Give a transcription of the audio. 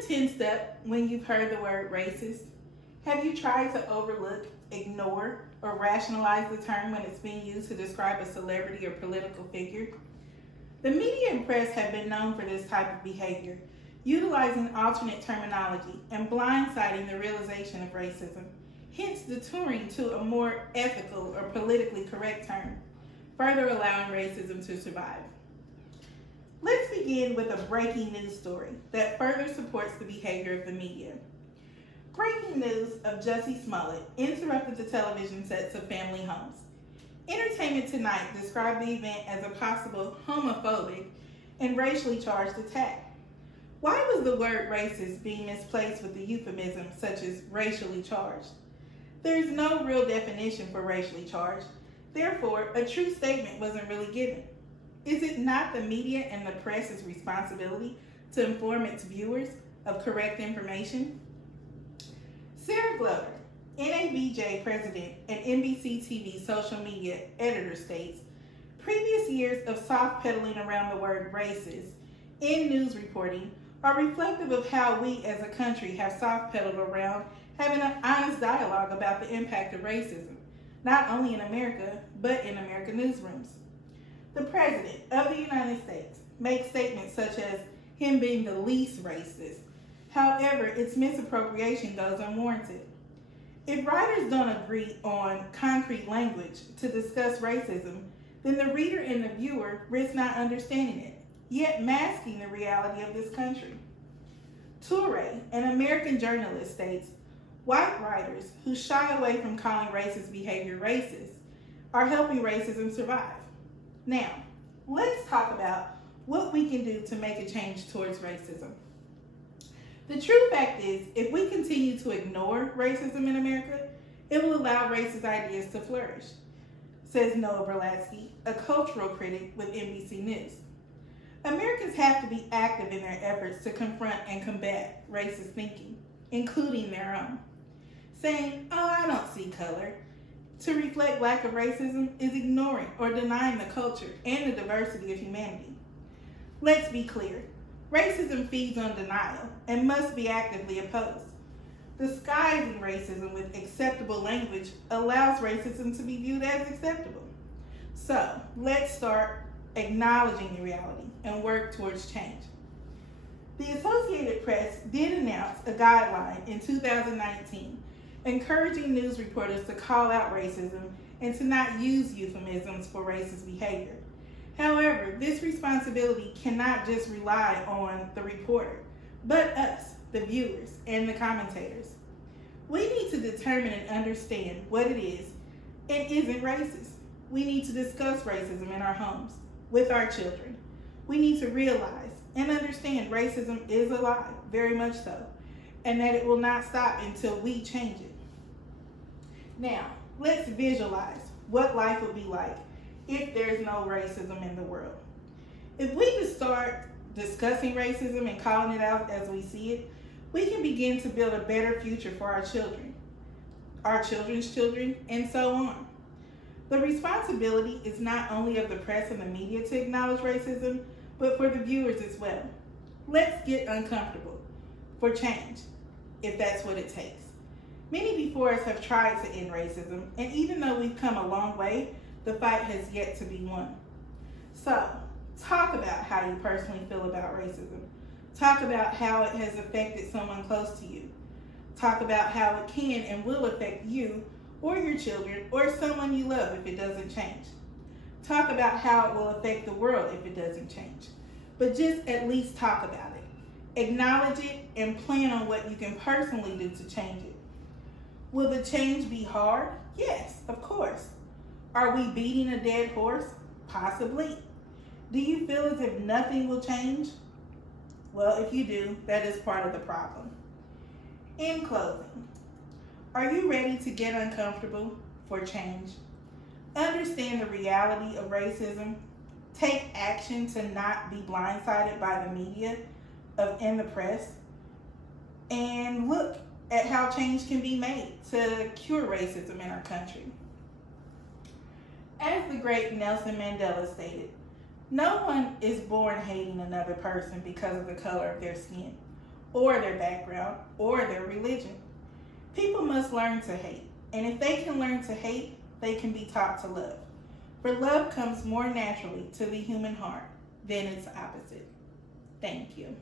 ever tensed up when you've heard the word racist? Have you tried to overlook, ignore, or rationalize the term when it's being used to describe a celebrity or political figure? The media and press have been known for this type of behavior, utilizing alternate terminology and blindsiding the realization of racism, hence detouring to a more ethical or politically correct term, further allowing racism to survive. Let's begin with a breaking news story that further supports the behavior of the media. Breaking news of Jussie Smollett interrupted the television sets of family homes. Entertainment Tonight described the event as a possible homophobic and racially charged attack. Why was the word racist being misplaced with the euphemism such as racially charged? There is no real definition for racially charged, therefore a true statement wasn't really given. Is it not the media and the press's responsibility to inform its viewers of correct information? Sarah Glover, NABJ president and NBC TV social media editor, states, previous years of soft pedaling around the word racist in news reporting are reflective of how we as a country have soft pedaled around having an honest dialogue about the impact of racism, not only in America, but in American newsrooms. The President of the United States makes statements such as him being the least racist. However, its misappropriation goes unwarranted. If writers don't agree on concrete language to discuss racism, then the reader and the viewer risk not understanding it, yet masking the reality of this country. Speech-Rae, an American journalist, states, white writers who shy away from calling racist behavior racist are helping racism survive. Now, let's talk about what we can do to make a change towards racism. The true fact is, if we continue to ignore racism in America, it will allow racist ideas to flourish, says Noah Berlatsky, a cultural critic with NBC News. Americans have to be active in their efforts to confront and combat racist thinking, including their own. Saying, oh, I don't see color, to reflect lack of racism is ignoring or denying the culture and the diversity of humanity. Let's be clear, racism feeds on denial and must be actively opposed. Disguising racism with acceptable language allows racism to be viewed as acceptable. So, let's start acknowledging the reality and work towards change. The Associated Press did announce a guideline in 2019 encouraging news reporters to call out racism and to not use euphemisms for racist behavior. However, this responsibility cannot just rely on the reporter, but us, the viewers, and the commentators. We need to determine and understand what it is and isn't racist. We need to discuss racism in our homes, with our children. We need to realize and understand racism is alive, very much so, and that it will not stop until we change it. Now, let's visualize what life would be like if there's no racism in the world. If we could start discussing racism and calling it out as we see it, we can begin to build a better future for our children, our children's children, and so on. The responsibility is not only of the press and the media to acknowledge racism, but for the viewers as well. Let's get uncomfortable for change, if that's what it takes. Many before us have tried to end racism, and even though we've come a long way, the fight has yet to be won. So, talk about how you personally feel about racism. Talk about how it has affected someone close to you. Talk about how it can and will affect you or your children or someone you love if it doesn't change. Talk about how it will affect the world if it doesn't change. But just at least talk about it. Acknowledge it and plan on what you can personally do to change it. Will the change be hard? Yes, of course. Are we beating a dead horse? Possibly. Do you feel as if nothing will change? Well, if you do, that is part of the problem. In closing, are you ready to get uncomfortable for change? Understand the reality of racism. Take action to not be blindsided by the media and the press. And look at how change can be made to cure racism in our country. As the great Nelson Mandela stated, no one is born hating another person because of the color of their skin or their background, or their religion. People must learn to hate, and if they can learn to hate, they can be taught to love. For love comes more naturally to the human heart than its opposite. Thank you.